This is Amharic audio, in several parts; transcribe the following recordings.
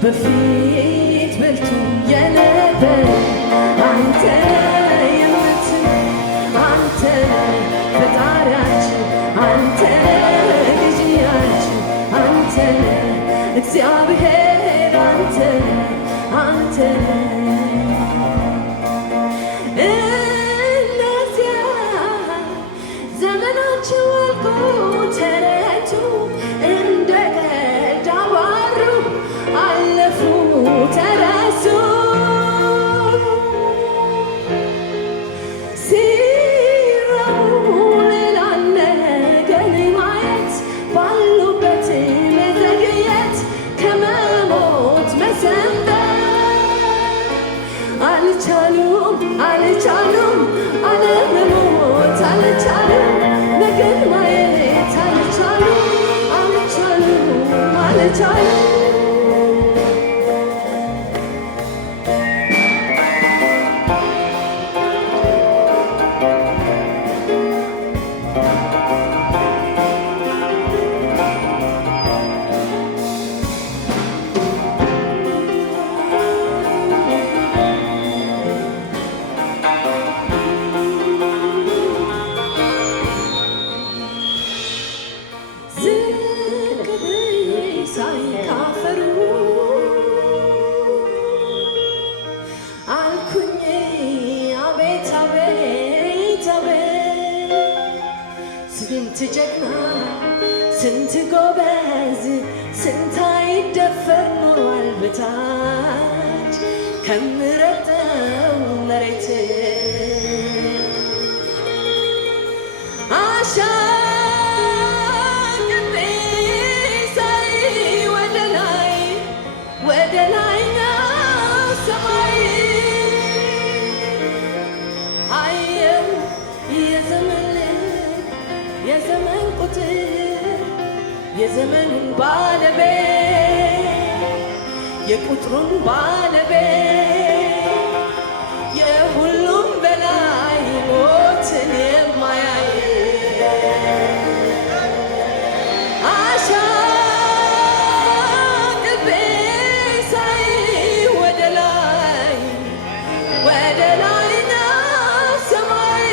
በፊት ብርቱ የነበር አንተ የምትል አንተ ፈጣሪያችን አንተ ልጅያችን አንተ እግዚአብሔር አንተ አንተ እነዚያ ስንት ጀግና ስንት ጎበዝ ስንት አይደፈር ኖሯል በታች ከምረግጠው መሬት አሻቅቤ ሳይ ወደ ላይኛው ሰማይ አየው የዘመን ቁጥር የዘመኑን ባለቤት የቁጥሩን ባለቤት የሁሉም በላይ ሞትን የማያይ አሻቅቤ ሳይ ወደ ላይኛው ሰማይ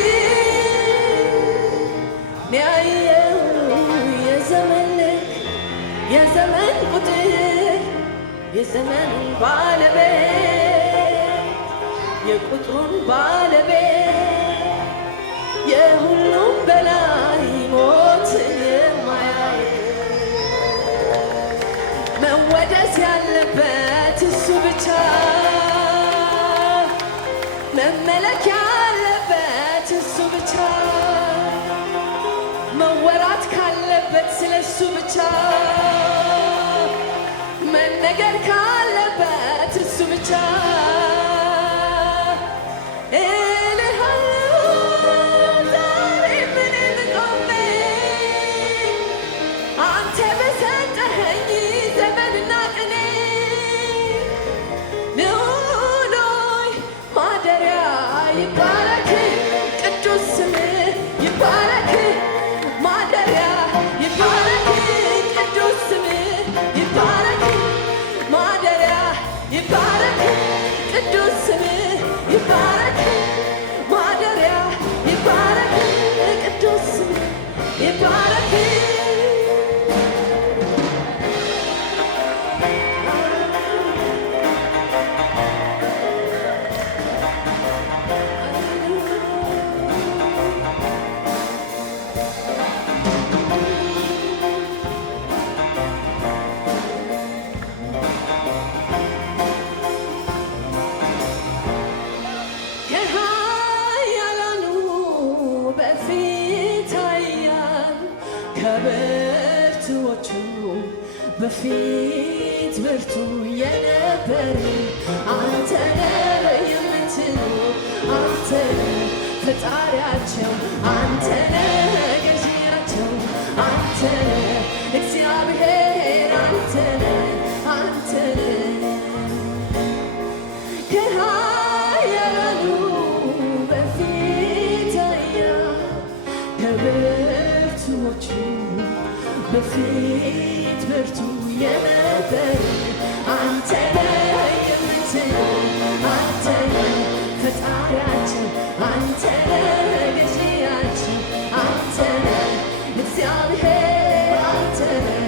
ያየው የዘመን ቁጥር የዘመኑን ባለቤት የቁጥሩን ባለቤት የሁሉም በላይ ሞትን የማያይ መወደስ ያለበት እሱ ብቻ መመለክ ያለበት እሱ ብቻ መወራት ካለበት ስለሱ ብቻ መነገር ካለበት እሱ ብቻ እልሃለሁ ዛሬ ምንም ቆሜ አንተ በሰጠኸኝ ዘመንና ቅኔ ልዑሎይ ማደሪያ ይባረክ ቅዱስ ስምህ ይባረክ ማደሪያ ይባረክ ቅዱስ ስምህ ይባረክ ማደሪያ ይባረክ ቅዱስ ስምህ ይባረክ ማደሪያ ይባረክ ቅዱስ ስምህ ይባረክ ከብርቱዎቹ በፊት ብርቱ የነበር አንተ ነህ የምትኖር አንተ ነህ ፈጣሪያቸው አንተ ነህ ገዢያቸው አንተ ነህ እግዚአብሔር አንተ ነህ ከኃያላኑ በፊት ኃያል ከብርቱዎቹ በፊት ብርቱ የነበር አንተ ነህ የምትኖር አንተ ነህ ፈጣሪያቸው አንተ ነህ ገዢያቸው አንተ ነህ እግዚአብሔር አንተ ነህ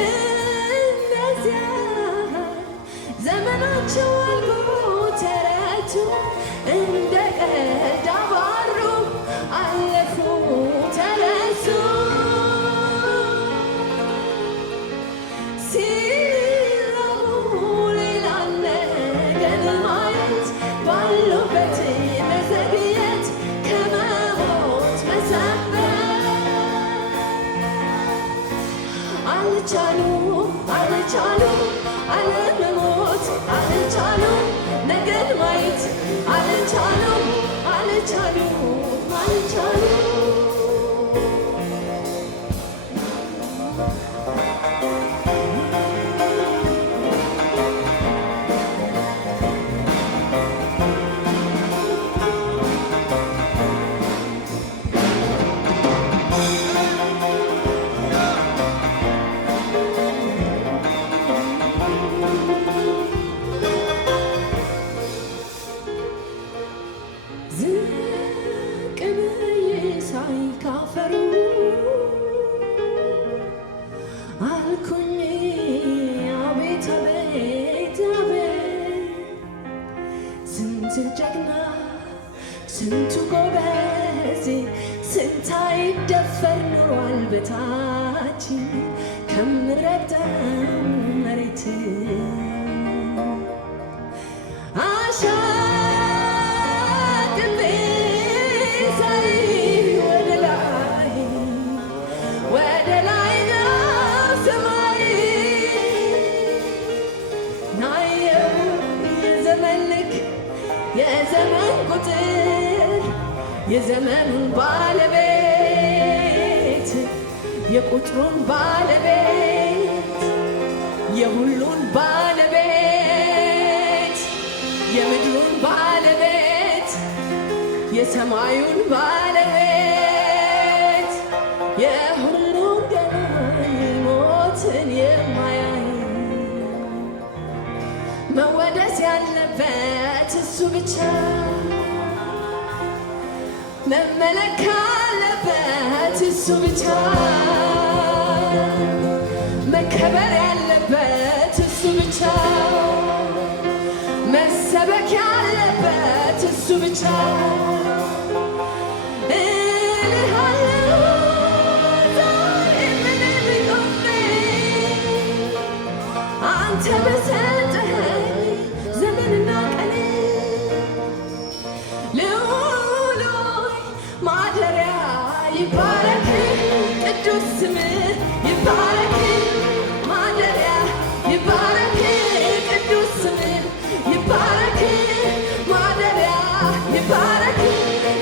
እነዚያ ዘመናቸው አልፎ ተረቱ እንደ ቀልድ አባሩ አለፉ ተረሱ ሲራቡ ሌላ ነገር ማየት ባሉበት መዘግየት ከመሞት መሰንበት አልቻሉም አለመሞት አልቻሉም ነገን ማየት አልቻሉም ጀግና ስንቱ ጎበዝ ስንት አይደፈር ኖሯል በታች ከምረግጠው መሬት አሻቅቤ ሳይ ወደ ላይ ነው ሰማይ ናየው የዘመን ልክ የዘመን ቁጥር የዘመኑን ባለቤት የቁጥሩን ባለቤት የሁሉን ባለቤት የምድሩን ባለቤት የሰማዩን ባለቤት የሁሉም ገናኝ ሞትን የማያይ መወደስ ያለበት እሱ ብቻ መመለክ ያለበት እሱ ብቻ መከበር ያለበት እሱ ብቻ መሰበክ ያለበት እሱ ብቻ እልሃለሁ ዛሬ ምንም ቆሜ አንተ በሰጠኸኝ ዘመንና ቀን ልዑል ማደሪያ ይባረክ ቅዱስ ስምህ ይባረክ ማደሪያ ይባረክ ቅዱስ ስምህ ይባረክ ማደሪያ ይባረክ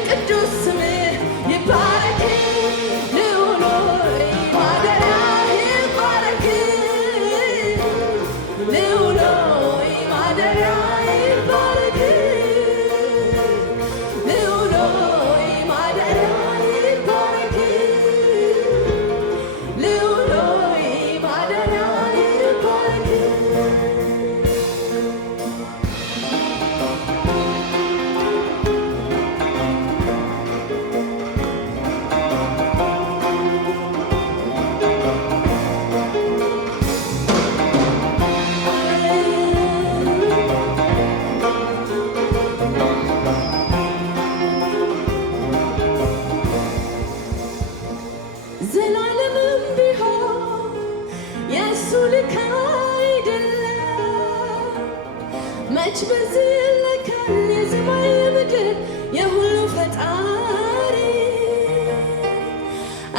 ቅዱስ ስምህ ይባረክ ልዑል ማደሪያ ይባረክ ልዑል ማደሪያ ይባረክ ልዑል ማደሪያ ይባረክ ልዑል ማደሪያ ይባረክ ዘላለምም ቢሆን የእሱ ልክ አይደለም መች በዚህ ይለካል የሰማይ ምድር የሁሉ ፈጣሪ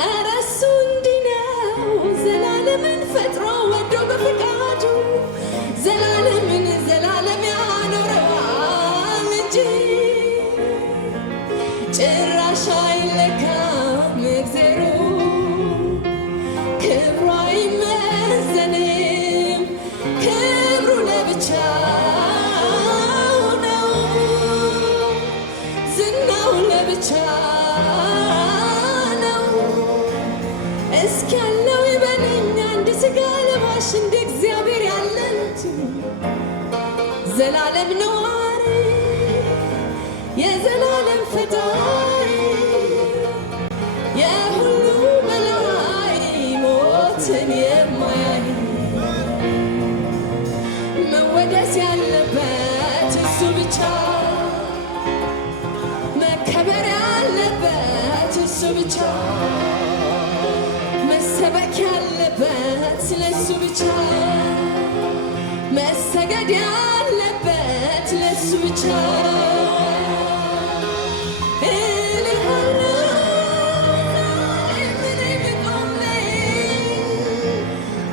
ኧረ እሱ እንዲህ ነው ዘላለምን ፈጥሮ ወዶ በፈቃዱ ዘላለምን ዘላለም ያኖረዋል እንጂ ጭራሽ አይለካም እግዜሩ ክብሩ አይመዘንም ክብሩ ለብቻው ነው ዝናው ለብቻው ነው እስኪ ያለው ይበለኝ አንድ ሥጋ ለባሽ እንደ እግዚአብሔር ያለ እንጂ ዘላለም ነዋሪ የዘላለም ፈጣሪ የሁሉ በላይ ሞትን የማያይ መወደስ ያለበት እሱ ብቻ መከበር ያለበት እሱ ብቻ መሰበክ ያለበት ስለ እሱ ብቻ መሰገድ ያለበት ለእሱ ብቻ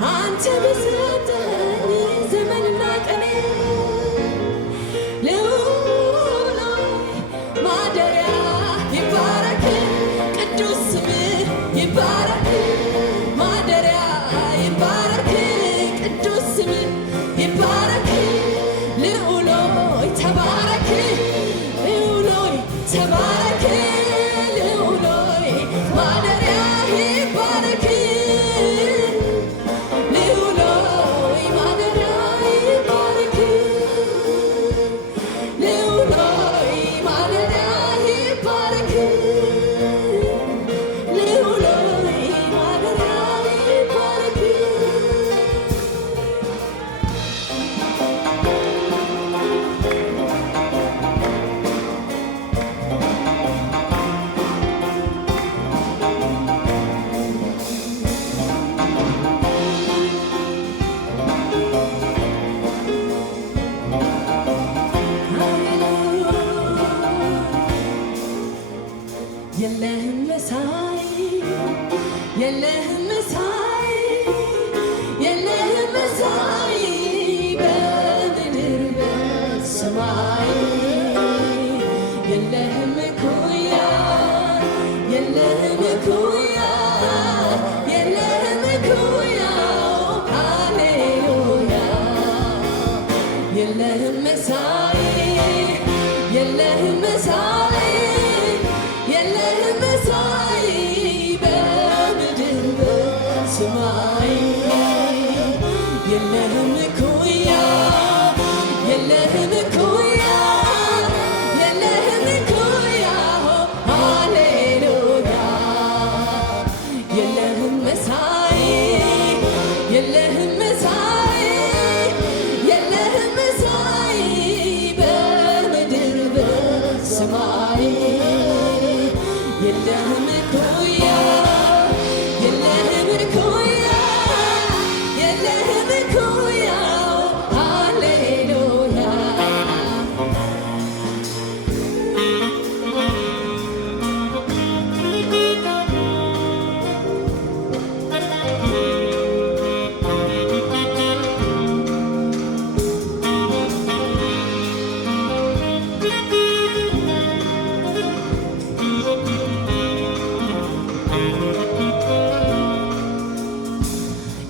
አንተ በሰጠኝ ዘመንና ቀኔ ልዑል ማደሪያ ይባረክ ቅዱስ ስምህ ይባረክ ማደሪያ ይባረክ ቅዱስ ስምህ ይባረክ ልዑል ተባረክ የለህም መሳይ የለህም መሳይ በምድር በሰማይ የለህም እኩያ የለህም እኩያ የለህም እኩያ ሃሌሉያ የለህም መሳይ የለህም መሳይ የለህም መሳይ በምድር በሰማይ የለህም እኩያ የለህም እኩያ የለህም እኩያ ሃሌሉያ የለህም መሳይ የለህም መሳይ የለህም መሳይ በምድር በሰማይ የለህም እኩያ የለህም እኩያ የለህም እኩያ ሃሌሉያ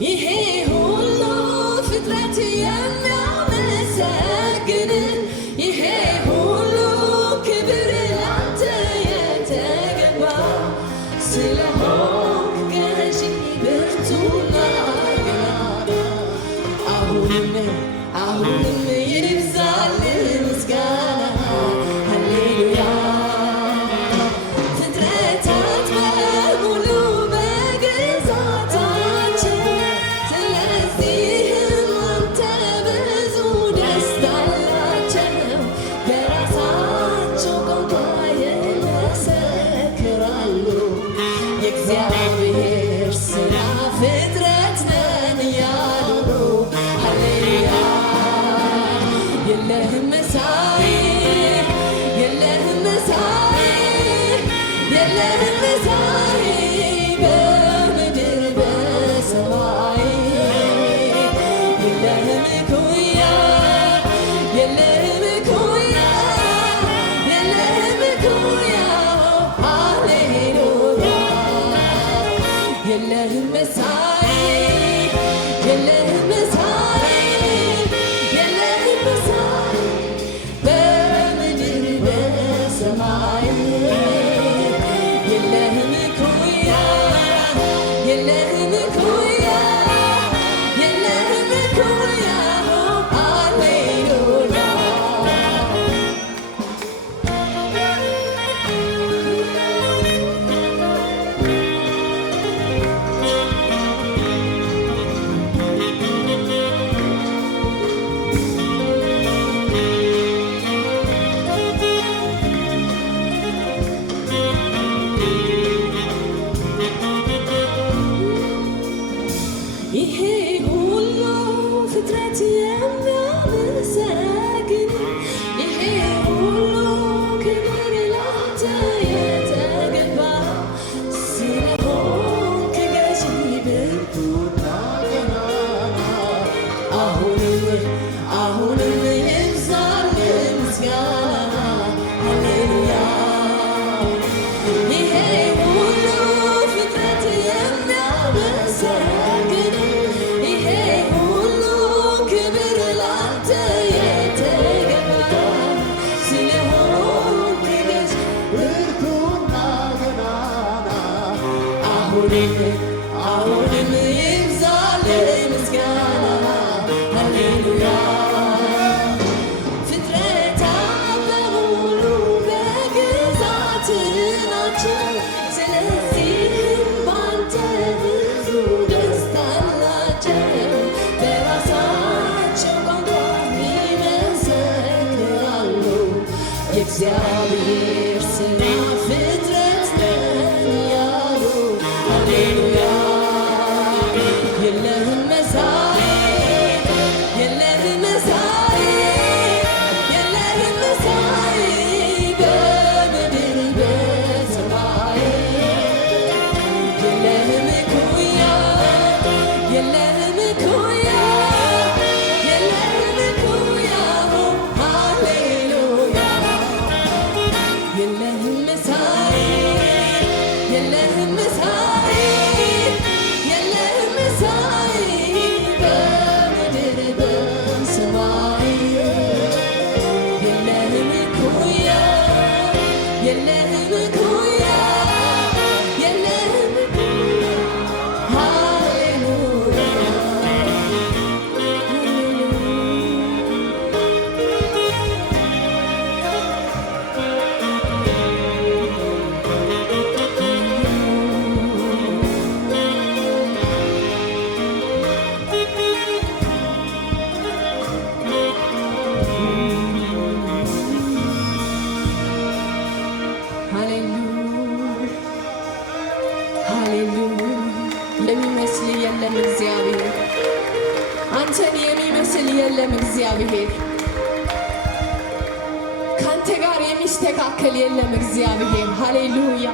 ይሄ ሁሉ ፍጥረት የሚያመሰግን ይሄ ሁሉ ክብር ላንተ የተገባ ስለሆንክ ገዢ ብርቱና ገናና አሁንም ይብዛልህ ምስጋና ሃሌሉያ ፍጥረታት በሙሉ በግዛታቸው ስለዚህም አንተ ብዙ ደስታ አላቸው በራሳቸው ቋንቋ ይመሰክራሉ የእግዚአብሔር ሥራ ፍጥረት ነን ያሉ ሃሌሉያ የለህም መሳይ የለህም መሳይ የለህም መሳይ በምድር በሰማይ የለህም እኩያ የለህም እኩያ የለህም እኩያ ሃሌሉያ የለህም መሳይ የለህም መሳይ የለህም መሳይ በምድር በሰማይ የለህም እኩያ የለህም እኩያ የለህም እኩያ ሃሌሉያ ይሄ ሁሉ ፍጥረት የሚያመሰግን ይሄ ሁሉ ክብር ላንተ የተገባ ስለሆንክ ገዢ ብርቱና ገናና አሁንም ይብዛልህ ምስጋና ሃሌሉያ ይሄ ሁሉ ፍጥረት የሚያመሰግን ይሄ ሁሉ ክብር ላንተ የተገባ ስለሆንክ ገዢ ብርቱና ገናና አሁንም ይብዛልህ ምስጋና ሃሌሉያ ፍጥረታት በሙሉ በግዛት ናቸው ስለዚህም ባንተ ብዙ ደስታ አላቸው በራሳቸው ቋንቋ ይመሰክራሉ የእግዚአብሔር ሥራ ፍጥረት ነን ያሉ ሃሌሉያ የለህም መሳይ የለህም መሳይ የለህም መሳይ በምድር በሰማይ የለህም የለም እግዚአብሔር አንተን የሚመስል የለም እግዚአብሔር ካንተ ጋር የሚስተካከል የለም እግዚአብሔር ሃሌሉያ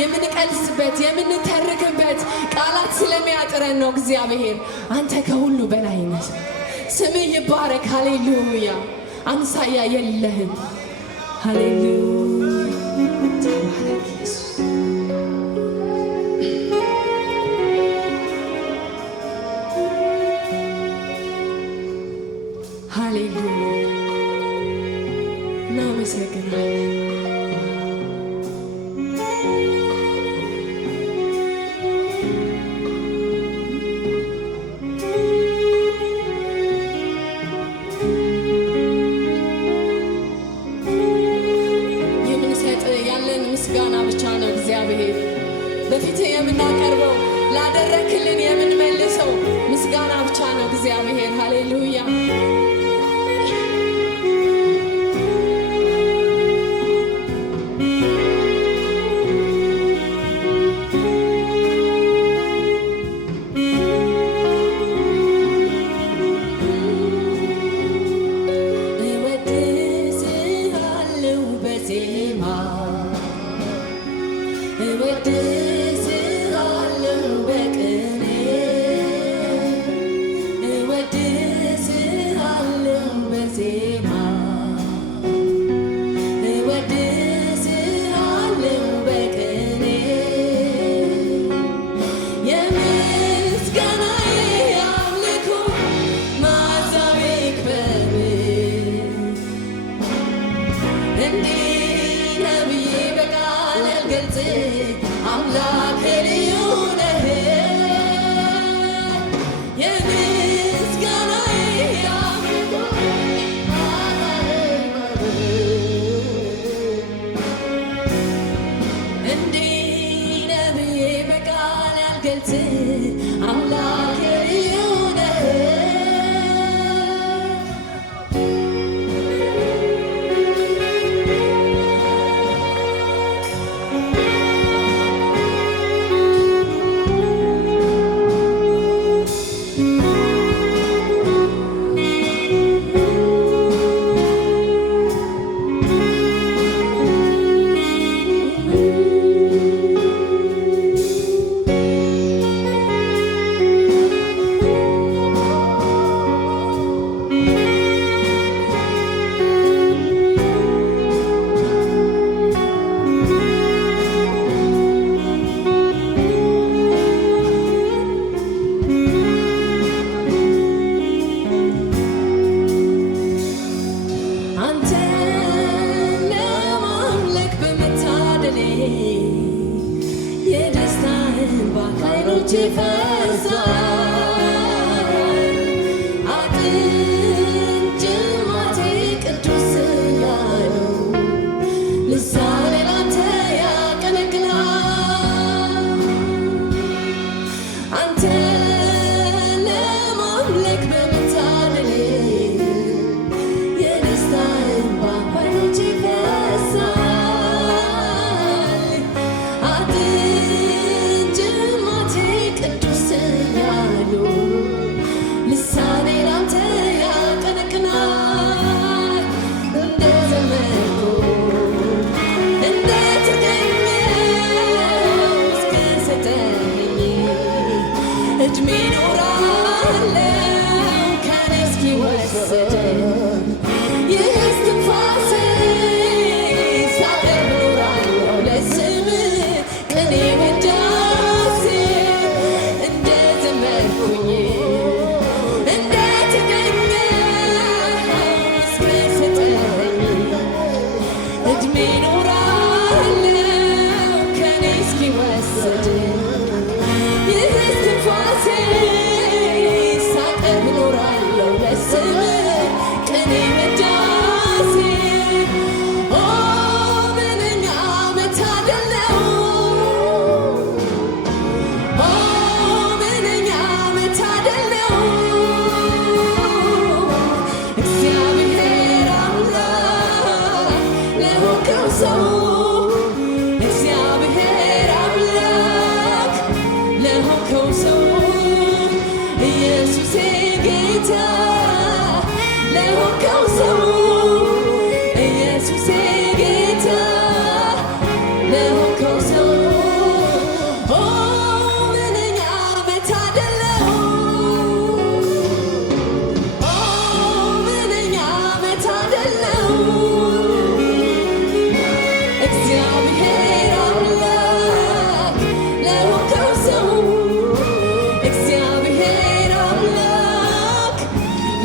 የምንቀልስበት የምንተርክበት ቃላት ስለሚያጥረን ነው እግዚአብሔር አንተ ከሁሉ በላይ ነህ ስምህ ይባረክ ሃሌሉያ አምሳያ የለህም ሃሌሉያ ተባረክ ኢየሱስ ሃሌሉያ እናመሰግናለን ምስጋና ብቻ ነው እግዚአብሔር በፊት የምናቀርበው ላደረክልን የምንመልሰው ምስጋና ብቻ ነው እግዚአብሔር ሃሌሉያ እግዚአብሔር አምላክ ለሆንከው ሰው ኢየሱሴ ጌታ ለሆንከው ሰው ምንኛ መታደል ነው ምንኛ መታደል ነው እግዚአብሔር አምላክ ለሆንከው ሰው እግዚአብሔር አምላክ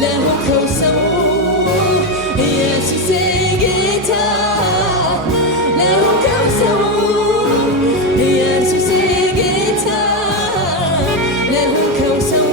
ለሆንከው ሰው ኢየሱሴ ጌታ ለሆንከው ሰው ኢየሱሴ ጌታ ለሆንከው ሰው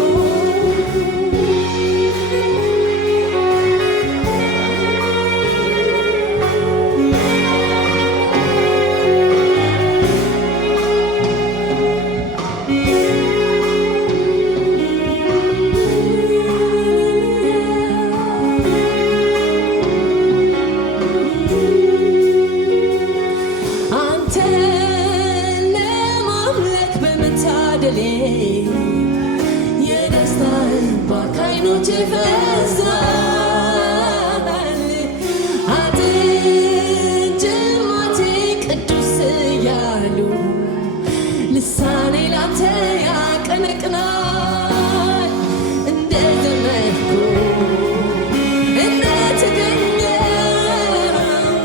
የደስታን ባካይኖች ይፈሳል አጥንት ጅማቴ ቅዱስ እያሉ ልሳኔ ላንተ ያቀነቅናል እንደ ዘመድኩ እንደተገኘው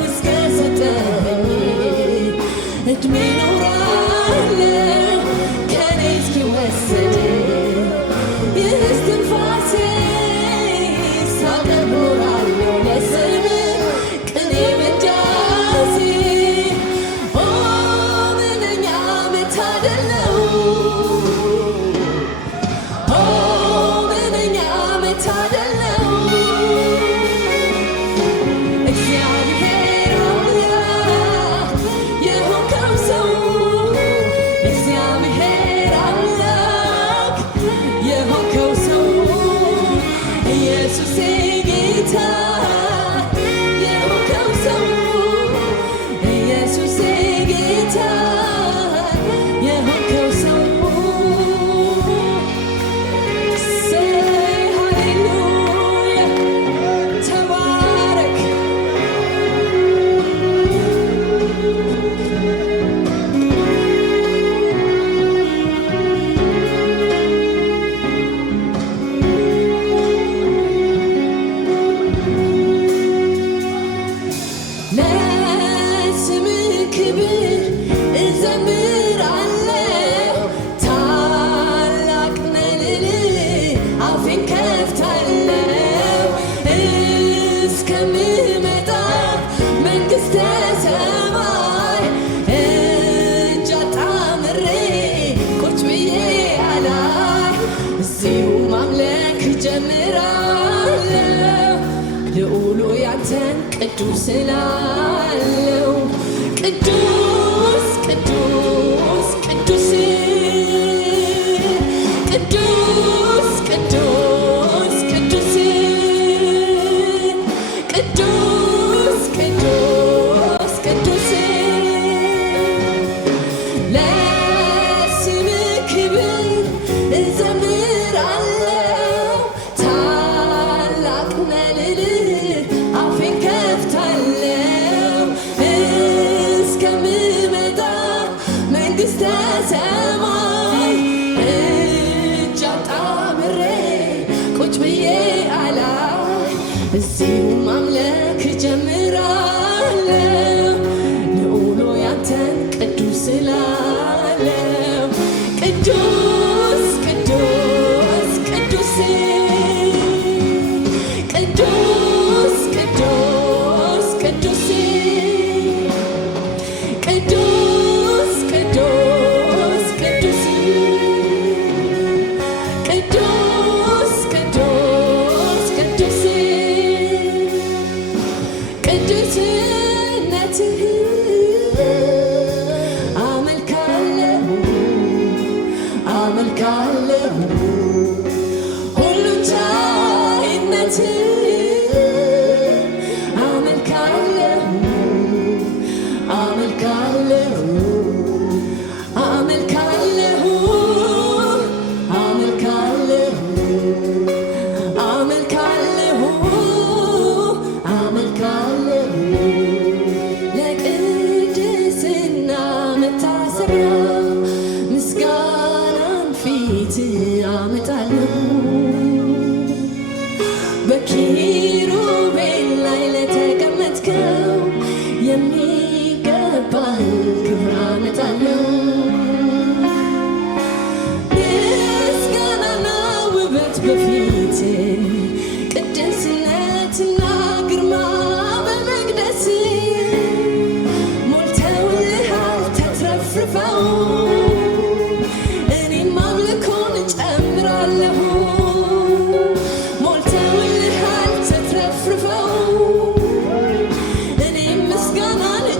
እስከ ሰጠኸኝ እድሜ ኖራለሁ ከኔ እስኪወሰድ ይህ እስትንፋሴ ሳቀርብ ኖራለሁ ለስምህ ቅኔ በዳሴ ምንኛ መታደል ነው ምንኛ መታደል ነው እግዚአብሔር አምላክ የሆንከው ሰው እግዚአብሔር አምላክ የሆንከው ሰው ኢየሱሴ ጌታ የሆንከው ሰው ኢየሱሴ ጌታ የሆንከው ሰው ሃሌሉያ ተባረክ ለስምህ ክብር እዘምራለሁ ታላቅ ነህ ልልህ አፌን ከፍታለሁ እስከምመጣ መንግሥተ ሰማይ እጅ አጣምሬ ቁጭ ብዬ አላይ እዚሁ ማምለክ ጀምራለሁ ልዑሉ ያንተን ቅዱስ እላለሁ ቅዱስ ቅዱስ ቅዱስ ቅዱስ ቅዱስ ቅዱስ ቅዱስ ቅዱስ ቅዱስ ለስምህ ክብር እዘምራለሁ ታላቅ ነህ ልልህ አፌን ከፍታለሁ እስከምመጣ መንግሥተ ሰማይ እጅ አጣምሬ ቁጭ ብዬ አላይ እዚሁ ማምለክ ጀምራለሁ ልዑሉ ያንተን ቅዱስ እላለሁ ቅዱስ ቅዱስ ቅዱስ ቅዱስ ቅዱስ ቅዱስ ቅዱስ ቅዱስ ቅዱስ ቅዱስ ቅዱስ ቅዱስ ቅዱስነትህ አመልካለሁ አመልካለሁ ሁሉን ቻይነትህ አመልካለሁ አመልካለሁ አመልካለሁ አመልካለሁ አመልካለሁ አመልካለሁ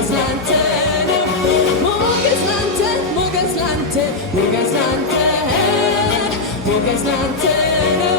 ሞገስ ላንተ ነው ሞገስ ላንተ ሞገስ ላንተ ሞገስ ላንተ ሞገስ ላንተ ነው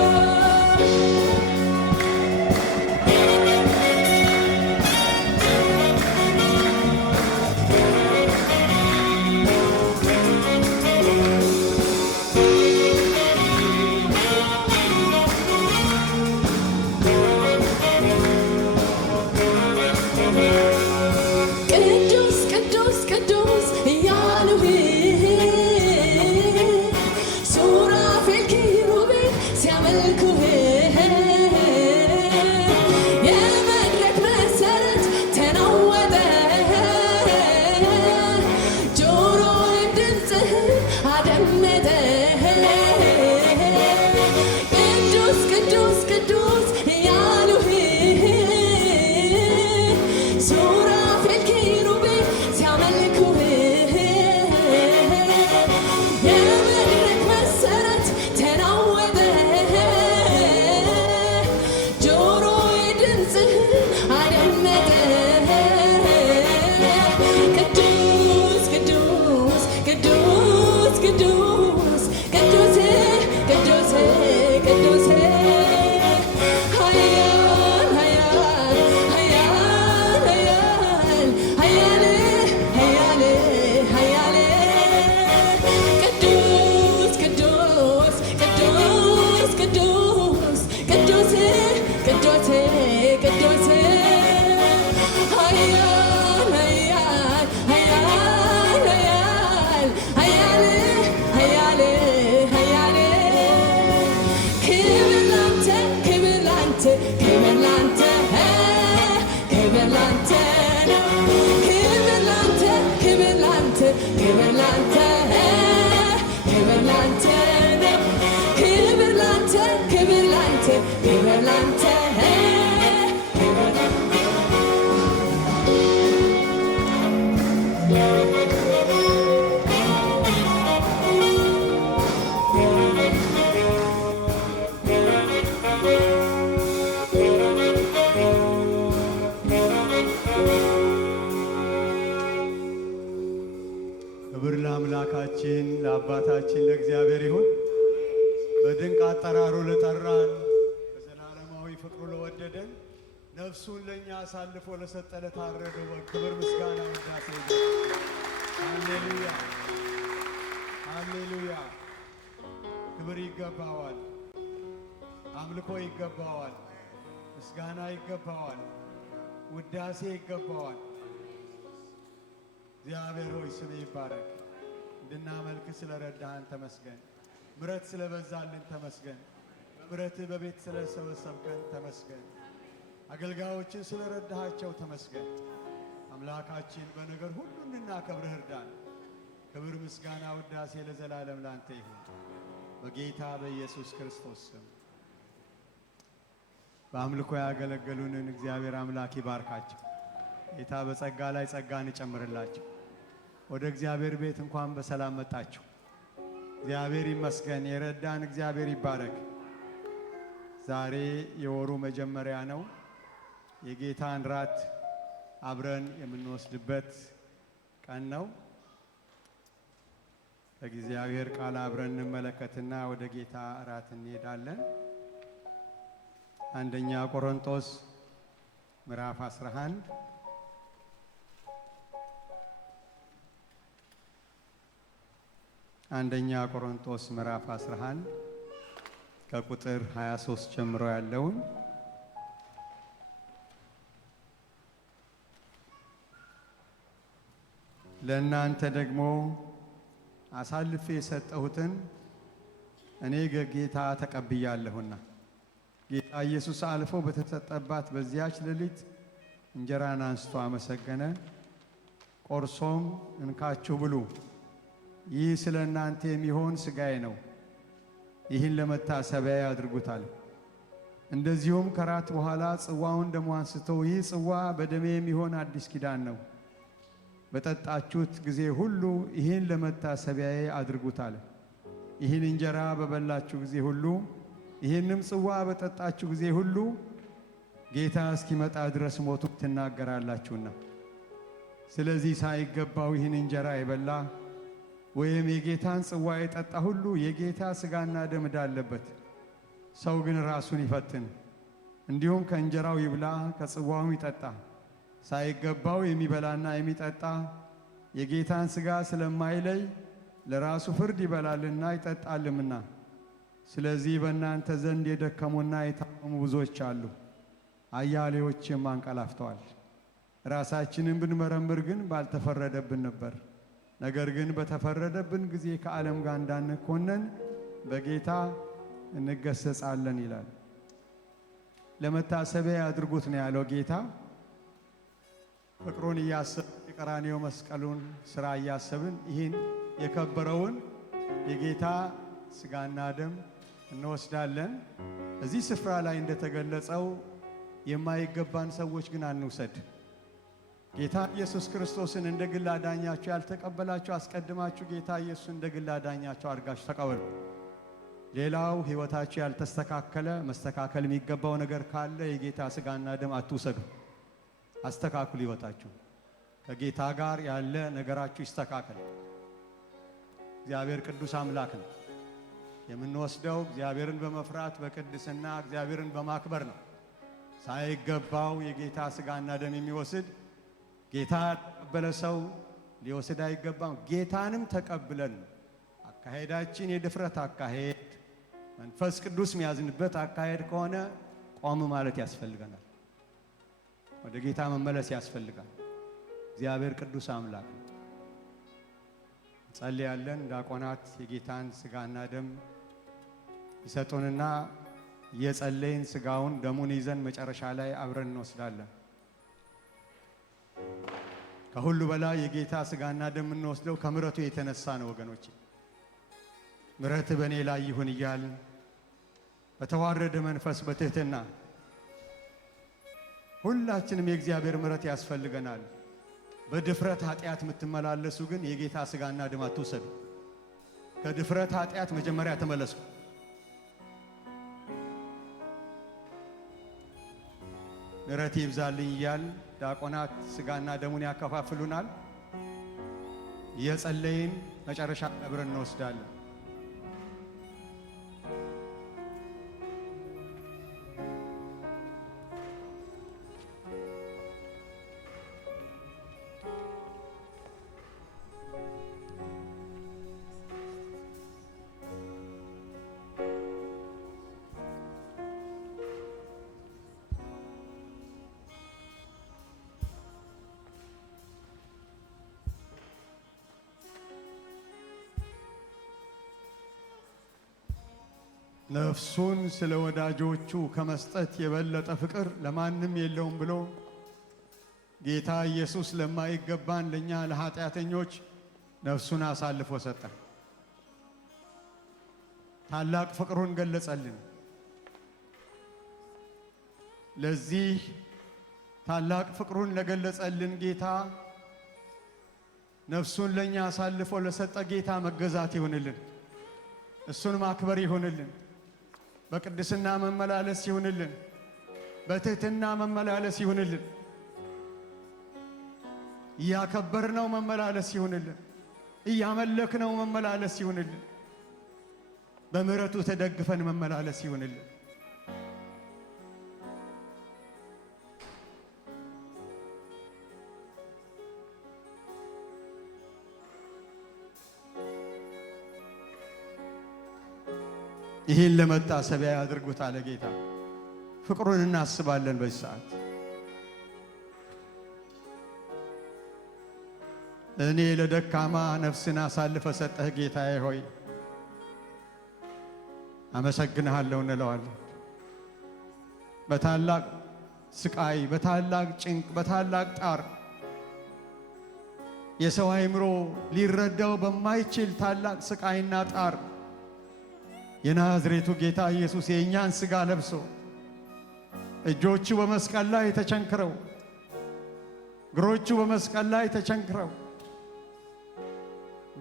ለአባታችን ለእግዚአብሔር ይሁን። በድንቅ አጠራሩ ለጠራን በዘላለማዊ ፍቅሩ ለወደደን ነፍሱን ለኛ አሳልፎ ለሰጠ ለታረደው ክብር ምስጋና ውዳሴ ሃሌሉያ ሃሌሉያ። ክብር ይገባዋል፣ አምልኮ ይገባዋል፣ ምስጋና ይገባዋል፣ ውዳሴ ይገባዋል። እግዚአብሔር ሆይ ስም ይባረክ። እንድናመልክ ስለረዳህን ተመስገን። ምሕረት ስለበዛልን ተመስገን። በምሕረትህ በቤት ስለሰበሰብከን ተመስገን። አገልጋዮችን ስለረዳሃቸው ተመስገን። አምላካችን በነገር ሁሉ እንድናከብርህ እርዳን። ክብር ምስጋና ውዳሴ ለዘላለም ላንተ ይሁን በጌታ በኢየሱስ ክርስቶስ ስም። በአምልኮ ያገለገሉንን እግዚአብሔር አምላክ ይባርካቸው። ጌታ በጸጋ ላይ ጸጋን ይጨምርላቸው። ወደ እግዚአብሔር ቤት እንኳን በሰላም መጣችሁ። እግዚአብሔር ይመስገን። የረዳን እግዚአብሔር ይባረክ። ዛሬ የወሩ መጀመሪያ ነው። የጌታን ራት አብረን የምንወስድበት ቀን ነው። በእግዚአብሔር ቃል አብረን እንመለከትና ወደ ጌታ ራት እንሄዳለን። አንደኛ ቆሮንቶስ ምዕራፍ 11 አንደኛ ቆሮንቶስ ምዕራፍ 11 ከቁጥር 23 ጀምሮ ያለውን ለእናንተ ደግሞ አሳልፌ የሰጠሁትን እኔ ከጌታ ተቀብያለሁና ጌታ ኢየሱስ አልፎ በተሰጠባት በዚያች ሌሊት እንጀራን አንስቶ አመሰገነ፣ ቆርሶም እንካችሁ ብሉ፣ ይህ ስለ እናንተ የሚሆን ሥጋዬ ነው፣ ይህን ለመታሰቢያ ያድርጉታል። እንደዚሁም ከራት በኋላ ጽዋውን ደግሞ አንስቶ ይህ ጽዋ በደሜ የሚሆን አዲስ ኪዳን ነው፣ በጠጣችሁት ጊዜ ሁሉ ይህን ለመታሰቢያዬ አድርጉታል። ይህን እንጀራ በበላችሁ ጊዜ ሁሉ ይህንም ጽዋ በጠጣችሁ ጊዜ ሁሉ ጌታ እስኪመጣ ድረስ ሞቱን ትናገራላችሁና። ስለዚህ ሳይገባው ይህን እንጀራ የበላ ወይም የጌታን ጽዋ የጠጣ ሁሉ የጌታ ሥጋና ደም ዕዳ አለበት። ሰው ግን ራሱን ይፈትን፣ እንዲሁም ከእንጀራው ይብላ ከጽዋውም ይጠጣ። ሳይገባው የሚበላና የሚጠጣ የጌታን ሥጋ ስለማይለይ ለራሱ ፍርድ ይበላልና ይጠጣልምና። ስለዚህ በእናንተ ዘንድ የደከሙና የታመሙ ብዙዎች አሉ፣ አያሌዎችም አንቀላፍተዋል። ራሳችንን ብንመረምር ግን ባልተፈረደብን ነበር። ነገር ግን በተፈረደብን ጊዜ ከዓለም ጋር እንዳንኮነን በጌታ እንገሰጻለን ይላል። ለመታሰቢያ ያድርጉት ነው ያለው ጌታ። ፍቅሩን እያሰብን የቀራንዮ መስቀሉን ሥራ እያሰብን ይህን የከበረውን የጌታ ሥጋና ደም እንወስዳለን። እዚህ ስፍራ ላይ እንደተገለጸው የማይገባን ሰዎች ግን አንውሰድ። ጌታ ኢየሱስ ክርስቶስን እንደ ግል አዳኛችሁ ያልተቀበላችሁ አስቀድማችሁ ጌታ ኢየሱስን እንደ ግል አዳኛችሁ አድርጋችሁ ተቀበሉ። ሌላው ሕይወታችሁ ያልተስተካከለ መስተካከል የሚገባው ነገር ካለ የጌታ ሥጋና ደም አትውሰዱ። አስተካክሉ። ሕይወታችሁ ከጌታ ጋር ያለ ነገራችሁ ይስተካከል። እግዚአብሔር ቅዱስ አምላክ ነው። የምንወስደው እግዚአብሔርን በመፍራት በቅድስና እግዚአብሔርን በማክበር ነው። ሳይገባው የጌታ ሥጋና ደም የሚወስድ ጌታ ተቀበለ ሰው ሊወስድ አይገባም። ጌታንም ተቀብለን አካሄዳችን የድፍረት አካሄድ መንፈስ ቅዱስ የሚያዝንበት አካሄድ ከሆነ ቆም ማለት ያስፈልገናል። ወደ ጌታ መመለስ ያስፈልጋል። እግዚአብሔር ቅዱስ አምላክ ነው። ጸልያለን። ዲያቆናት የጌታን ሥጋና ደም ይሰጡንና እየጸለይን ሥጋውን ደሙን ይዘን መጨረሻ ላይ አብረን እንወስዳለን። ከሁሉ በላይ የጌታ ሥጋና ደም የምንወስደው ከምሕረቱ የተነሳ ነው ወገኖቼ። ምሕረት በእኔ ላይ ይሁን እያልን በተዋረደ መንፈስ በትህትና ሁላችንም የእግዚአብሔር ምሕረት ያስፈልገናል። በድፍረት ኃጢአት የምትመላለሱ ግን የጌታ ሥጋና ደም አትውሰዱ። ከድፍረት ኃጢአት መጀመሪያ ተመለሱ። ምሕረት ይብዛልኝ እያል ዲያቆናት ሥጋና ደሙን ያከፋፍሉናል። እየጸለይን መጨረሻ አብረን እንወስዳለን። ነፍሱን ስለ ወዳጆቹ ከመስጠት የበለጠ ፍቅር ለማንም የለውም ብሎ ጌታ ኢየሱስ ለማይገባን ለኛ ለኃጢአተኞች ነፍሱን አሳልፎ ሰጠ። ታላቅ ፍቅሩን ገለጸልን። ለዚህ ታላቅ ፍቅሩን ለገለጸልን ጌታ ነፍሱን ለኛ አሳልፎ ለሰጠ ጌታ መገዛት ይሁንልን። እሱን ማክበር ይሁንልን። በቅድስና መመላለስ ይሁንልን። በትህትና መመላለስ ይሁንልን። እያከበርነው መመላለስ ይሁንልን። እያመለክነው መመላለስ ይሁንልን። በምሕረቱ ተደግፈን መመላለስ ይሁንልን። ይህን ለመታሰቢያ ያድርጉት አለ ጌታ። ፍቅሩን እናስባለን በዚህ ሰዓት። እኔ ለደካማ ነፍስን አሳልፈ ሰጠህ ጌታዬ ሆይ አመሰግንሃለሁ እንለዋለን። በታላቅ ስቃይ፣ በታላቅ ጭንቅ፣ በታላቅ ጣር የሰው አእምሮ ሊረዳው በማይችል ታላቅ ስቃይና ጣር የናዝሬቱ ጌታ ኢየሱስ የእኛን ሥጋ ለብሶ እጆቹ በመስቀል ላይ ተቸንክረው እግሮቹ በመስቀል ላይ ተቸንክረው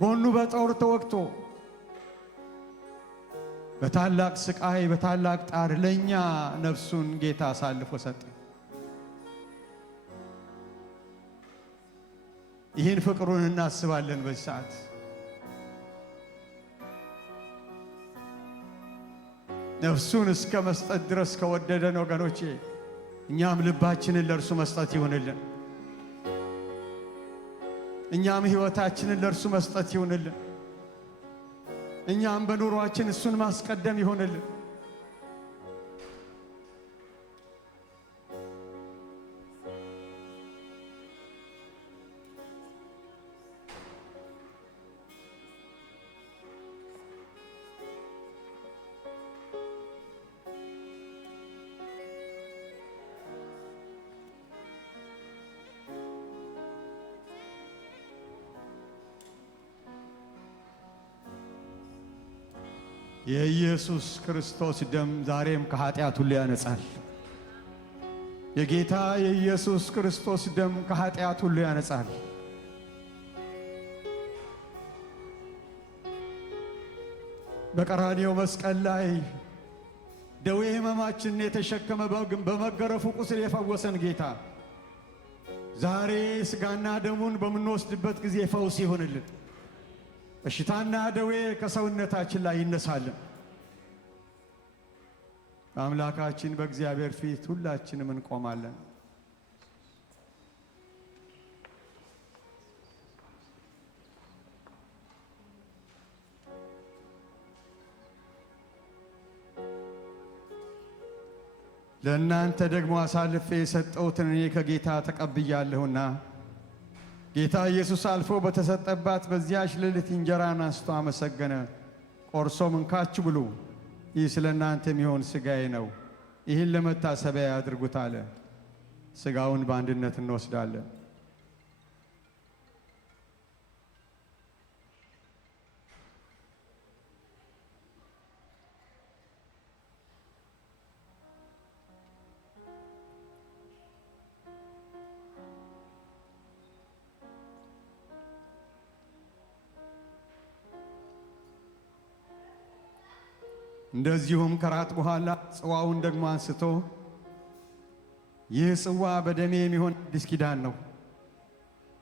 ጎኑ በጦር ተወግቶ በታላቅ ስቃይ በታላቅ ጣር ለኛ ነፍሱን ጌታ አሳልፎ ሰጠ። ይህን ፍቅሩን እናስባለን በዚህ ሰዓት። ነፍሱን እስከ መስጠት ድረስ ከወደደን ወገኖቼ እኛም ልባችንን ለእርሱ መስጠት ይሆንልን። እኛም ሕይወታችንን ለእርሱ መስጠት ይሆንልን። እኛም በኑሯችን እሱን ማስቀደም ይሆንልን። የኢየሱስ ክርስቶስ ደም ዛሬም ከኃጢአት ሁሉ ያነጻል። የጌታ የኢየሱስ ክርስቶስ ደም ከኃጢአት ሁሉ ያነጻል። በቀራንዮ መስቀል ላይ ደዌ ሕመማችንን የተሸከመ በመገረፉ ቁስል የፈወሰን ጌታ ዛሬ ሥጋና ደሙን በምንወስድበት ጊዜ ፈውስ ይሆንልን። በሽታና ደዌ ከሰውነታችን ላይ ይነሳልን። በአምላካችን በእግዚአብሔር ፊት ሁላችንም እንቆማለን። ለእናንተ ደግሞ አሳልፌ የሰጠሁትን እኔ ከጌታ ተቀብያለሁና ጌታ ኢየሱስ አልፎ በተሰጠባት በዚያች ሌሊት እንጀራን አንስቶ አመሰገነ፣ ቆርሶም እንካችሁ ብሉ፣ ይህ ስለ እናንተ የሚሆን ሥጋዬ ነው፣ ይህን ለመታሰቢያ ያድርጉት አለ። ሥጋውን በአንድነት እንወስዳለን። እንደዚሁም ከራት በኋላ ጽዋውን ደግሞ አንስቶ ይህ ጽዋ በደሜ የሚሆን አዲስ ኪዳን ነው፣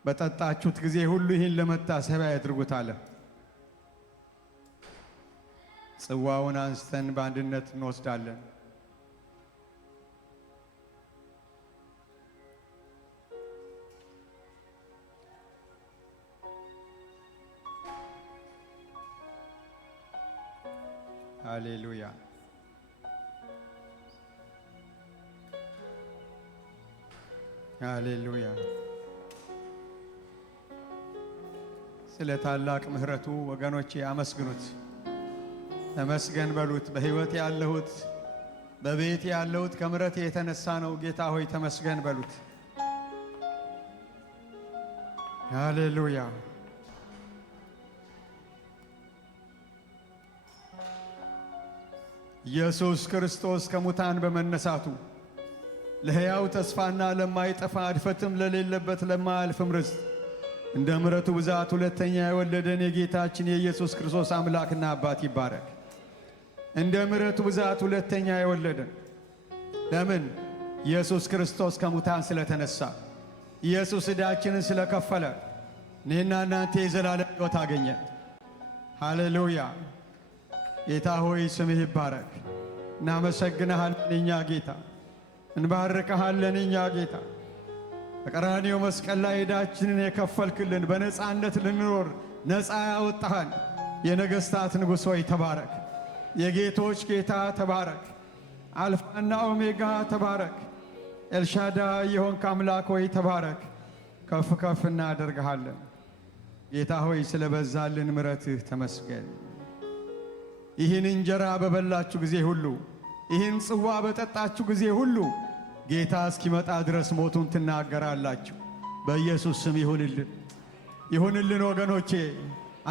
በጠጣችሁት ጊዜ ሁሉ ይህን ለመታሰቢያ ያድርጉት አለ። ጽዋውን አንስተን በአንድነት እንወስዳለን። ሃሌሉያ። ሃሌሉያ። ስለ ታላቅ ምሕረቱ ወገኖቼ አመስግኑት፣ ተመስገን በሉት። በሕይወት ያለሁት በቤት ያለሁት ከምሕረቴ የተነሳ ነው። ጌታ ሆይ ተመስገን በሉት። ሃሌሉያ። ኢየሱስ ክርስቶስ ከሙታን በመነሳቱ ለሕያው ተስፋና ለማይጠፋ እድፈትም ለሌለበት ለማያልፍም ርስት እንደ ምሕረቱ ብዛት ሁለተኛ የወለደን የጌታችን የኢየሱስ ክርስቶስ አምላክና አባት ይባረክ። እንደ ምሕረቱ ብዛት ሁለተኛ የወለደን ለምን? ኢየሱስ ክርስቶስ ከሙታን ስለተነሳ፣ ኢየሱስ ዕዳችንን ስለከፈለ እኔና እናንተ የዘላለም ሕይወት አገኘን። ሃሌሉያ። ጌታ ሆይ ስምህ ይባረክ። እናመሰግንሃለን እኛ ጌታ፣ እንባርከሃለን እኛ ጌታ። በቀራንዮ መስቀል ላይ ዕዳችንን የከፈልክልን፣ በነፃነት ልንኖር ነፃ ያወጣሃን የነገሥታት ንጉሥ ሆይ ተባረክ። የጌቶች ጌታ ተባረክ። አልፋና ኦሜጋ ተባረክ። ኤልሻዳይ የሆንክ አምላክ ሆይ ተባረክ። ከፍ ከፍ እናደርግሃለን ጌታ ሆይ፣ ስለ በዛልን ምሕረትህ ተመስገን። ይህን እንጀራ በበላችሁ ጊዜ ሁሉ፣ ይህን ጽዋ በጠጣችሁ ጊዜ ሁሉ ጌታ እስኪመጣ ድረስ ሞቱን ትናገራላችሁ። በኢየሱስ ስም ይሁንልን፣ ይሁንልን ወገኖቼ።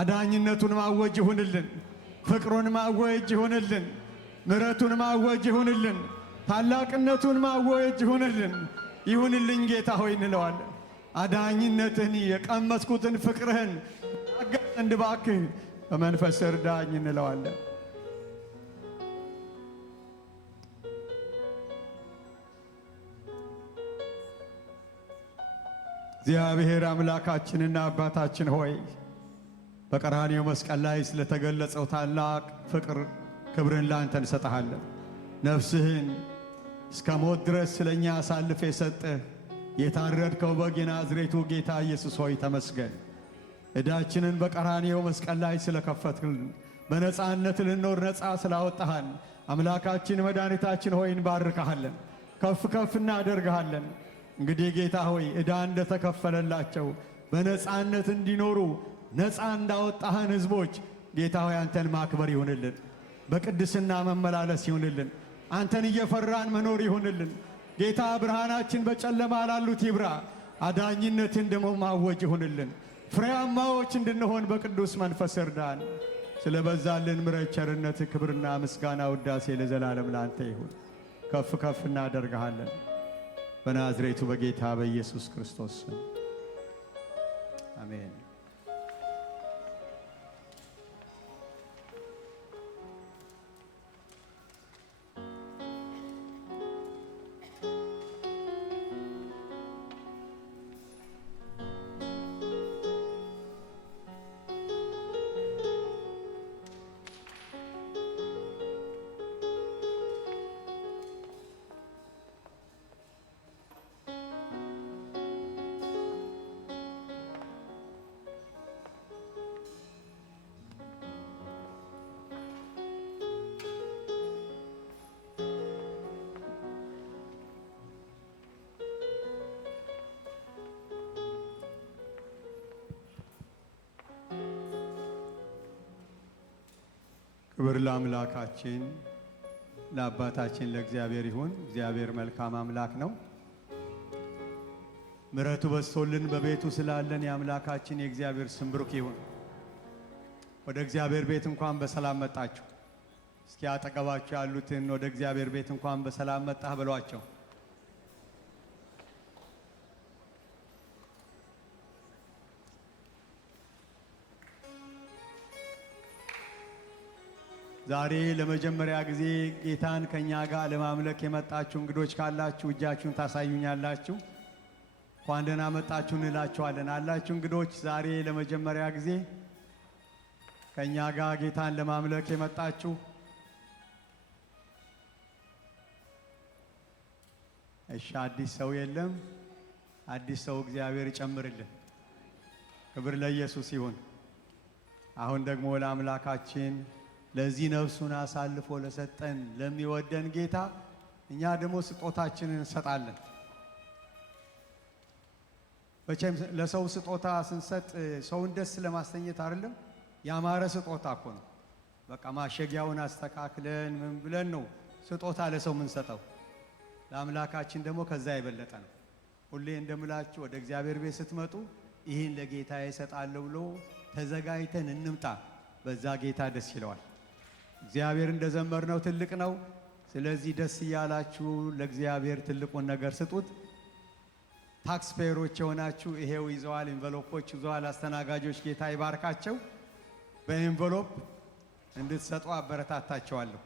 አዳኝነቱን ማወጅ ይሁንልን፣ ፍቅሩን ማወጅ ይሁንልን፣ ምሕረቱን ማወጅ ይሁንልን፣ ታላቅነቱን ማወጅ ይሁንልን። ይሁንልኝ ጌታ ሆይ እንለዋለን። አዳኝነትህን የቀመስኩትን ፍቅርህን አገዘንድ እባክህ በመንፈስ እርዳኝ እንለዋለን። እግዚአብሔር አምላካችንና አባታችን ሆይ በቀራንዮ መስቀል ላይ ስለተገለጸው ታላቅ ፍቅር ክብርን ላንተ እንሰጥሃለን። ነፍስህን እስከ ሞት ድረስ ስለኛ አሳልፈ የሰጠህ የታረድከው በግ የናዝሬቱ ጌታ ኢየሱስ ሆይ ተመስገን። ዕዳችንን በቀራንዮ መስቀል ላይ ስለከፈትክልን፣ በነፃነት ልንኖር ነፃ ስላወጣሃን አምላካችን መድኃኒታችን ሆይ እንባርካሃለን፣ ከፍ ከፍ እናደርግሃለን። እንግዲህ ጌታ ሆይ ዕዳ እንደተከፈለላቸው በነፃነት እንዲኖሩ ነፃ እንዳወጣህን ሕዝቦች ጌታ ሆይ አንተን ማክበር ይሁንልን፣ በቅድስና መመላለስ ይሁንልን፣ አንተን እየፈራን መኖር ይሁንልን። ጌታ ብርሃናችን በጨለማ ላሉት ይብራ፣ አዳኝነትን ደግሞ ማወጅ ይሁንልን። ፍሬያማዎች እንድንሆን በቅዱስ መንፈስ እርዳን። ስለ በዛልን ምሕረት፣ ቸርነት፣ ክብርና ምስጋና ውዳሴ ለዘላለም ላንተ ይሁን። ከፍ ከፍ እናደርግሃለን በናዝሬቱ በጌታ በኢየሱስ ክርስቶስ ስም አሜን። ክብር ለአምላካችን ለአባታችን ለእግዚአብሔር ይሁን። እግዚአብሔር መልካም አምላክ ነው። ምሕረቱ በዝቶልን በቤቱ ስላለን የአምላካችን የእግዚአብሔር ስም ብሩክ ይሁን። ወደ እግዚአብሔር ቤት እንኳን በሰላም መጣችሁ። እስኪ አጠገባችሁ ያሉትን ወደ እግዚአብሔር ቤት እንኳን በሰላም መጣህ በሏቸው። ዛሬ ለመጀመሪያ ጊዜ ጌታን ከኛ ጋር ለማምለክ የመጣችሁ እንግዶች ካላችሁ እጃችሁን ታሳዩኛላችሁ። እንኳን ደህና መጣችሁ እንላችኋለን። አላችሁ እንግዶች ዛሬ ለመጀመሪያ ጊዜ ከኛ ጋር ጌታን ለማምለክ የመጣችሁ? እሺ፣ አዲስ ሰው የለም? አዲስ ሰው እግዚአብሔር ይጨምርልን። ክብር ለኢየሱስ ይሁን። አሁን ደግሞ ለአምላካችን ለዚህ ነፍሱን አሳልፎ ለሰጠን ለሚወደን ጌታ እኛ ደግሞ ስጦታችንን እንሰጣለን። በቸም ለሰው ስጦታ ስንሰጥ ሰውን ደስ ለማስተኘት አይደለም፣ ያማረ ስጦታ እኮ ነው። በቃ ማሸጊያውን አስተካክለን ምን ብለን ነው ስጦታ ለሰው የምንሰጠው። ለአምላካችን ደግሞ ከዛ የበለጠ ነው። ሁሌ እንደምላችሁ ወደ እግዚአብሔር ቤት ስትመጡ ይህን ለጌታ ይሰጣለሁ ብሎ ተዘጋጅተን እንምጣ። በዛ ጌታ ደስ ይለዋል። እግዚአብሔር እንደዘመርነው ትልቅ ነው። ስለዚህ ደስ እያላችሁ ለእግዚአብሔር ትልቁን ነገር ስጡት። ታክስ ፔየሮች የሆናችሁ ይሄው ይዘዋል፣ ኢንቨሎፖች ይዘዋል አስተናጋጆች። ጌታ ይባርካቸው። በኢንቨሎፕ እንድትሰጡ አበረታታቸዋለሁ።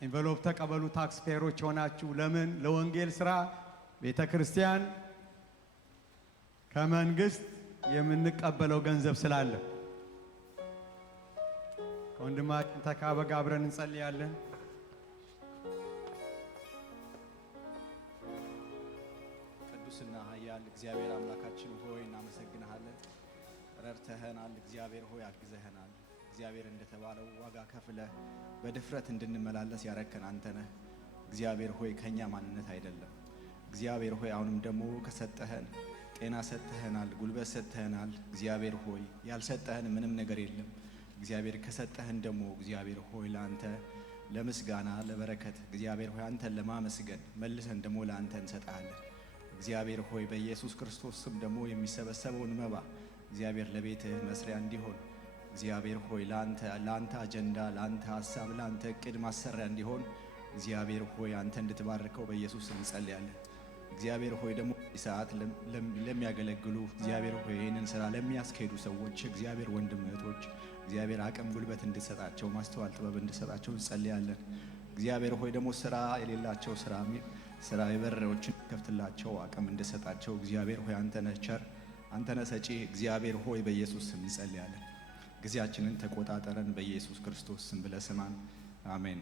ኢንቨሎፕ ተቀበሉ። ታክስ ፔየሮች የሆናችሁ ለምን? ለወንጌል ስራ ቤተ ክርስቲያን ከመንግስት የምንቀበለው ገንዘብ ስላለ ወንድማችን ተካበጋ አብረን እንጸልያለን። ቅዱስና ኃያል እግዚአብሔር አምላካችን ሆይ እናመሰግንሃለን። ረድተኸናል። እግዚአብሔር ሆይ አግዘኸናል። እግዚአብሔር እንደተባለው ዋጋ ከፍለህ በድፍረት እንድንመላለስ ያረከን አንተ ነህ። እግዚአብሔር ሆይ ከኛ ማንነት አይደለም። እግዚአብሔር ሆይ አሁንም ደግሞ ከሰጠኸን ጤና ሰጥተኸናል፣ ጉልበት ሰጥተኸናል። እግዚአብሔር ሆይ ያልሰጠኸን ምንም ነገር የለም። እግዚአብሔር ከሰጠህን ደግሞ እግዚአብሔር ሆይ ለአንተ ለምስጋና ለበረከት እግዚአብሔር ሆይ አንተን ለማመስገን መልሰን ደግሞ ለአንተ እንሰጣለን። እግዚአብሔር ሆይ በኢየሱስ ክርስቶስ ስም ደግሞ የሚሰበሰበውን መባ እግዚአብሔር ለቤትህ መስሪያ እንዲሆን እግዚአብሔር ሆይ ለአንተ አጀንዳ፣ ለአንተ ሐሳብ፣ ለአንተ እቅድ ማሰሪያ እንዲሆን እግዚአብሔር ሆይ አንተ እንድትባርከው በኢየሱስ ስም እንጸልያለን። እግዚአብሔር ሆይ ደግሞ ሰዓት ለሚያገለግሉ እግዚአብሔር ሆይ ይህንን ስራ ለሚያስኬዱ ሰዎች እግዚአብሔር ወንድም እህቶች እግዚአብሔር አቅም ጉልበት እንድሰጣቸው ማስተዋል ጥበብ እንድሰጣቸው እንጸልያለን። እግዚአብሔር ሆይ ደግሞ ስራ የሌላቸው ስራዊ በሮችን ከፍትላቸው አቅም እንድሰጣቸው እግዚአብሔር ሆይ አንተ ነህ ቸር፣ አንተ ነህ ሰጪ። እግዚአብሔር ሆይ በኢየሱስ ስም እንጸልያለን። ጊዜያችንን ተቆጣጠረን በኢየሱስ ክርስቶስ ስም ብለህ ስማን። አሜን።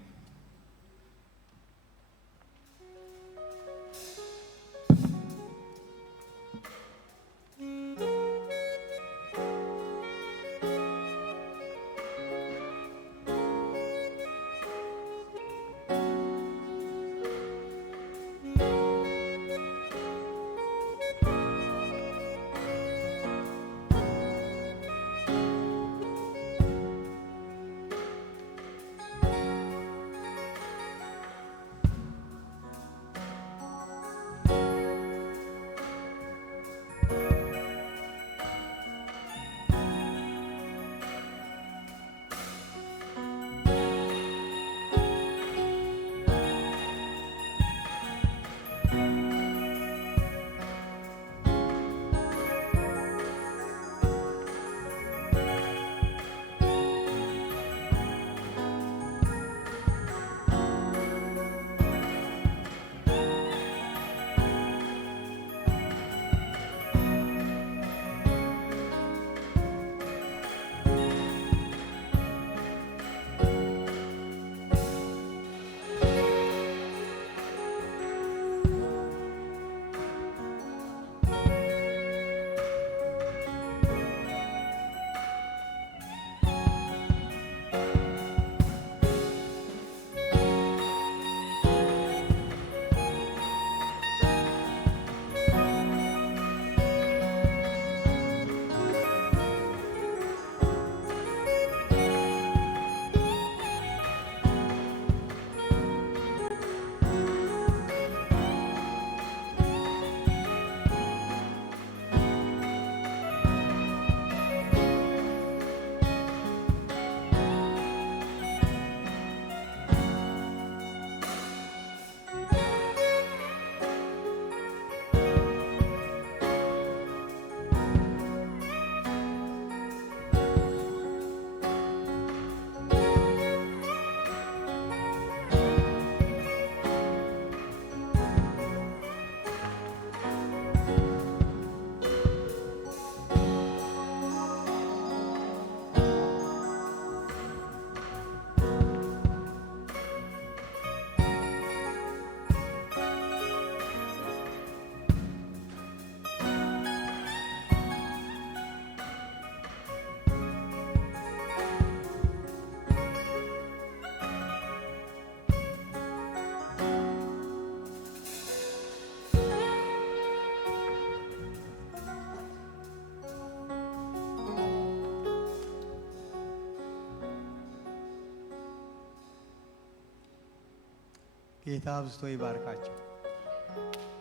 ጌታ አብዝቶ ይባርካቸው።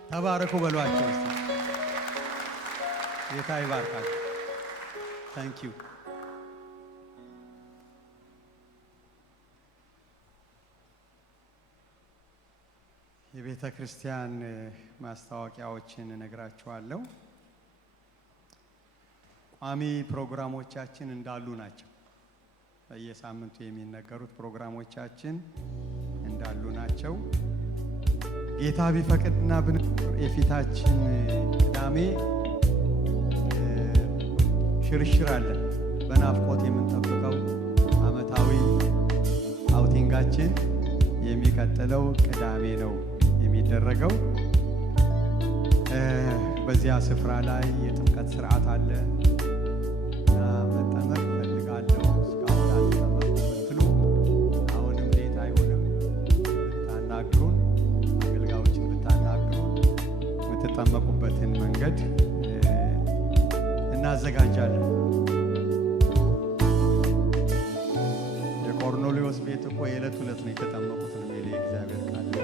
ተባረኩ በሏቸው እስቲ። ጌታ ይባርካቸው። ታንክ ዩ። የቤተ ክርስቲያን ማስታወቂያዎችን እነግራችኋለሁ። ቋሚ ፕሮግራሞቻችን እንዳሉ ናቸው። በየሳምንቱ የሚነገሩት ፕሮግራሞቻችን እንዳሉ ናቸው። ጌታ ቢፈቅድና ብንኖር የፊታችን ቅዳሜ ሽርሽር አለን። በናፍቆት የምንጠብቀው ዓመታዊ አውቲንጋችን የሚቀጥለው ቅዳሜ ነው የሚደረገው። በዚያ ስፍራ ላይ የጥምቀት ስርዓት አለ እና መጠመቅ እፈልጋለሁ እስካሁን አልተጠመቁ ብትሉ አሁንም ሌት አይሆንም። ብታናግሩን፣ አገልጋዮችን ብታናግሩን የምትጠመቁበትን መንገድ እናዘጋጃለን። የቆርኔሌዎስ ቤት እኮ የዕለት ሁለት ነው የተጠመቁት ነው የሚል የእግዚአብሔር ቃልና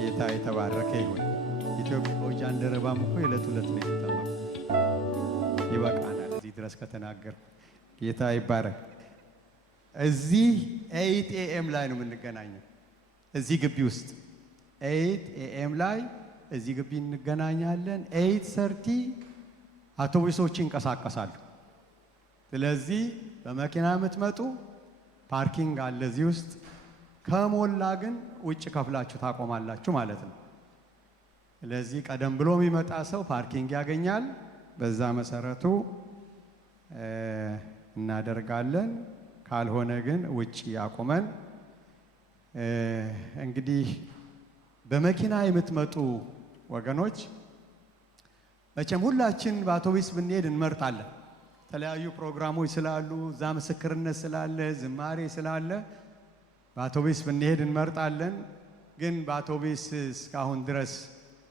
ጌታ የተባረከ ይሁን። ኢትዮጵያው ጃንደረባም እኮ የዕለት ሁለት ነው የተጠመቁት። ይበቃናል እዚህ ድረስ ከተናገርኩ። ጌታ ይባረክ። እዚህ 8 AM ላይ ነው የምንገናኘው። እዚህ ግቢ ውስጥ 8 AM ላይ እዚህ ግቢ እንገናኛለን። 8:30 አውቶቡሶች ይንቀሳቀሳሉ። ስለዚህ በመኪና የምትመጡ ፓርኪንግ አለ እዚህ ውስጥ። ከሞላ ግን ውጭ ከፍላችሁ ታቆማላችሁ ማለት ነው። ስለዚህ ቀደም ብሎ የሚመጣ ሰው ፓርኪንግ ያገኛል። በዛ መሰረቱ እናደርጋለን። ካልሆነ ግን ውጭ ያቆመን። እንግዲህ በመኪና የምትመጡ ወገኖች መቼም ሁላችን በአውቶቡስ ብንሄድ እንመርጣለን። የተለያዩ ፕሮግራሞች ስላሉ፣ እዛ ምስክርነት ስላለ፣ ዝማሬ ስላለ በአውቶቡስ ብንሄድ እንመርጣለን። ግን በአውቶቡስ እስካሁን ድረስ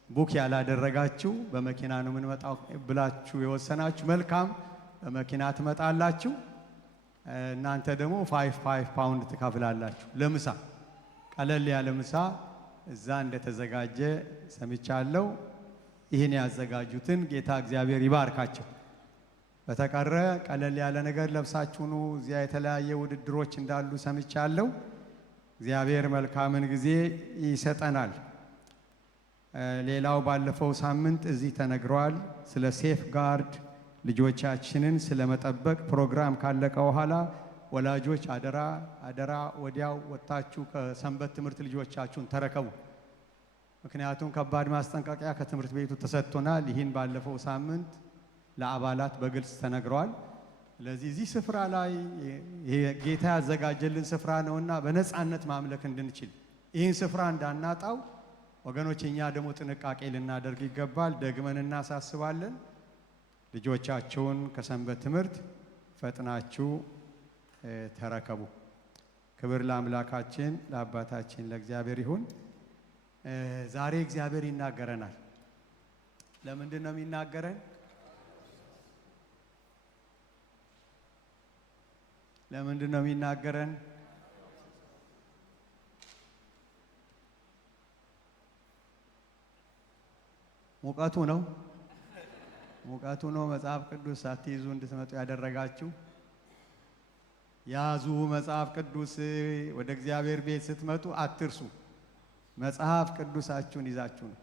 ቡክ ያላደረጋችሁ በመኪና ነው የምንመጣው ብላችሁ የወሰናችሁ መልካም፣ በመኪና ትመጣላችሁ። እናንተ ደግሞ 5 ፓውንድ ትከፍላላችሁ ለምሳ። ቀለል ያለ ምሳ እዛ እንደተዘጋጀ ሰምቻለሁ። ይህን ያዘጋጁትን ጌታ እግዚአብሔር ይባርካቸው። በተቀረ ቀለል ያለ ነገር ለብሳችሁ ነው። እዚያ የተለያየ ውድድሮች እንዳሉ ሰምቻለሁ። እግዚአብሔር መልካምን ጊዜ ይሰጠናል። ሌላው ባለፈው ሳምንት እዚህ ተነግሯል ስለ ሴፍ ጋርድ ልጆቻችንን ስለመጠበቅ። ፕሮግራም ካለቀ በኋላ ወላጆች አደራ ወዲያው ወጣችሁ ከሰንበት ትምህርት ልጆቻችሁን ተረከቡ። ምክንያቱም ከባድ ማስጠንቀቂያ ከትምህርት ቤቱ ተሰጥቶናል። ይህን ባለፈው ሳምንት ለአባላት በግልጽ ተነግሯል። ስለዚህ እዚህ ስፍራ ላይ ጌታ ያዘጋጀልን ስፍራ ነውና በነፃነት ማምለክ እንድንችል ይህን ስፍራ እንዳናጣው ወገኖች፣ እኛ ደግሞ ጥንቃቄ ልናደርግ ይገባል። ደግመን እናሳስባለን። ልጆቻችሁን ከሰንበት ትምህርት ፈጥናችሁ ተረከቡ። ክብር ለአምላካችን ለአባታችን ለእግዚአብሔር ይሁን። ዛሬ እግዚአብሔር ይናገረናል። ለምንድን ነው የሚናገረን? ለምንድን ነው የሚናገረን? ሙቀቱ ነው። ሙቀቱ ነው። መጽሐፍ ቅዱስ ሳትይዙ እንድትመጡ ያደረጋችሁ ያዙ። መጽሐፍ ቅዱስ ወደ እግዚአብሔር ቤት ስትመጡ አትርሱ። መጽሐፍ ቅዱሳችሁን ይዛችሁ ነው።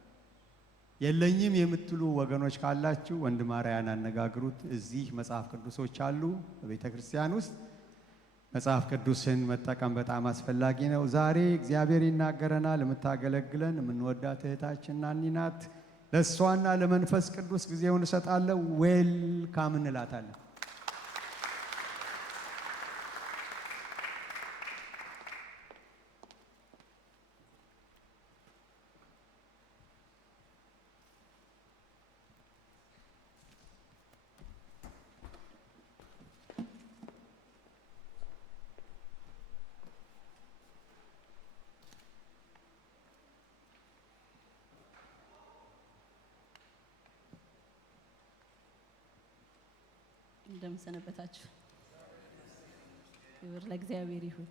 የለኝም የምትሉ ወገኖች ካላችሁ ወንድም ማርያን አነጋግሩት። እዚህ መጽሐፍ ቅዱሶች አሉ በቤተ ክርስቲያን ውስጥ። መጽሐፍ ቅዱስን መጠቀም በጣም አስፈላጊ ነው። ዛሬ እግዚአብሔር ይናገረናል። የምታገለግለን የምንወዳት እህታችን ናኒ ናት። ለእሷና ለመንፈስ ቅዱስ ጊዜውን እሰጣለሁ። ዌልካም እንላታለን። እንደምን ሰነበታችሁ? ክብር ለእግዚአብሔር ይሁን።